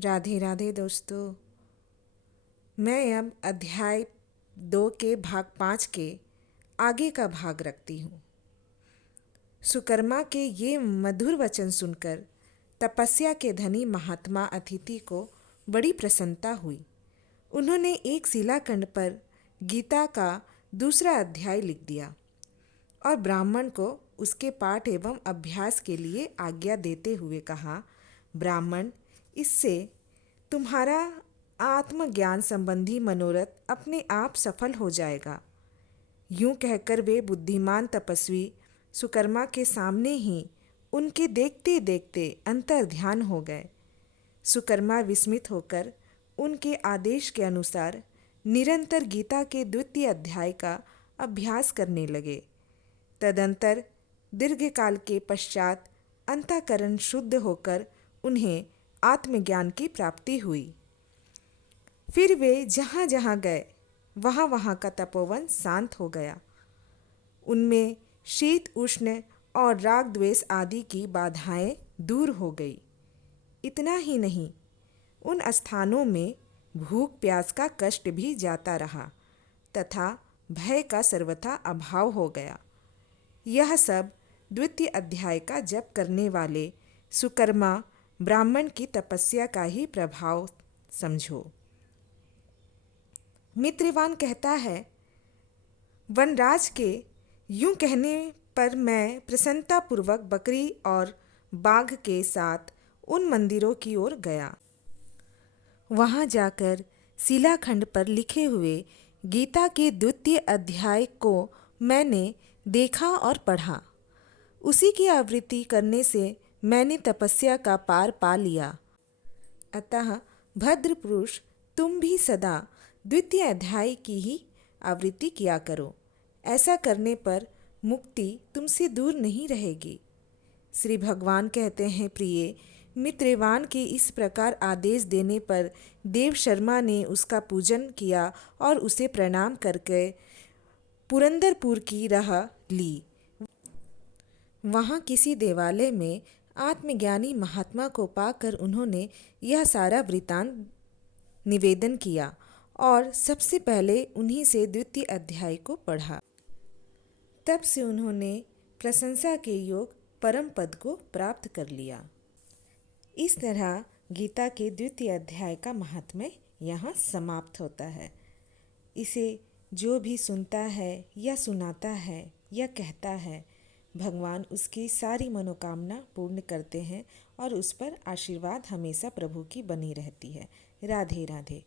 राधे राधे दोस्तों। मैं अब अध्याय 2 के भाग 5 के आगे का भाग रखती हूँ। सुकर्मा के ये मधुर वचन सुनकर तपस्या के धनी महात्मा अतिथि को बड़ी प्रसन्नता हुई। उन्होंने एक शिलाखंड पर गीता का दूसरा अध्याय लिख दिया और ब्राह्मण को उसके पाठ एवं अभ्यास के लिए आज्ञा देते हुए कहा, ब्राह्मण, इससे तुम्हारा आत्मज्ञान संबंधी मनोरथ अपने आप सफल हो जाएगा। यूं कहकर वे बुद्धिमान तपस्वी सुकर्मा के सामने ही उनके देखते देखते अंतर ध्यान हो गए। सुकर्मा विस्मित होकर उनके आदेश के अनुसार निरंतर गीता के द्वितीय अध्याय का अभ्यास करने लगे। तदंतर दीर्घकाल के पश्चात अंतःकरण शुद्ध होकर उन्हें आत्मज्ञान की प्राप्ति हुई। फिर वे जहाँ जहाँ गए वहाँ वहाँ का तपोवन शांत हो गया। उनमें शीत उष्ण और राग द्वेष आदि की बाधाएं दूर हो गई। इतना ही नहीं, उन स्थानों में भूख प्यास का कष्ट भी जाता रहा तथा भय का सर्वथा अभाव हो गया। यह सब द्वितीय अध्याय का जप करने वाले सुकर्मा ब्राह्मण की तपस्या का ही प्रभाव समझो। मित्रवान कहता है, वनराज के यूं कहने पर मैं प्रसन्नतापूर्वक बकरी और बाघ के साथ उन मंदिरों की ओर गया। वहां जाकर शिलाखंड पर लिखे हुए गीता के द्वितीय अध्याय को मैंने देखा और पढ़ा। उसी की आवृत्ति करने से मैंने तपस्या का पार पा लिया। अतः भद्र पुरुष, तुम भी सदा द्वितीय अध्याय की ही आवृत्ति किया करो। ऐसा करने पर मुक्ति तुमसे दूर नहीं रहेगी। श्री भगवान कहते हैं, प्रिय मित्रवान के इस प्रकार आदेश देने पर देव शर्मा ने उसका पूजन किया और उसे प्रणाम करके पुरंदरपुर की राह ली। वहाँ किसी देवालय में आत्मज्ञानी महात्मा को पाकर उन्होंने यह सारा वृतांत निवेदन किया और सबसे पहले उन्हीं से द्वितीय अध्याय को पढ़ा। तब से उन्होंने प्रशंसा के योग परम पद को प्राप्त कर लिया। इस तरह गीता के द्वितीय अध्याय का महात्म्य यहाँ समाप्त होता है। इसे जो भी सुनता है या सुनाता है या कहता है, भगवान उसकी सारी मनोकामना पूर्ण करते हैं और उस पर आशीर्वाद हमेशा प्रभु की बनी रहती है। राधे राधे।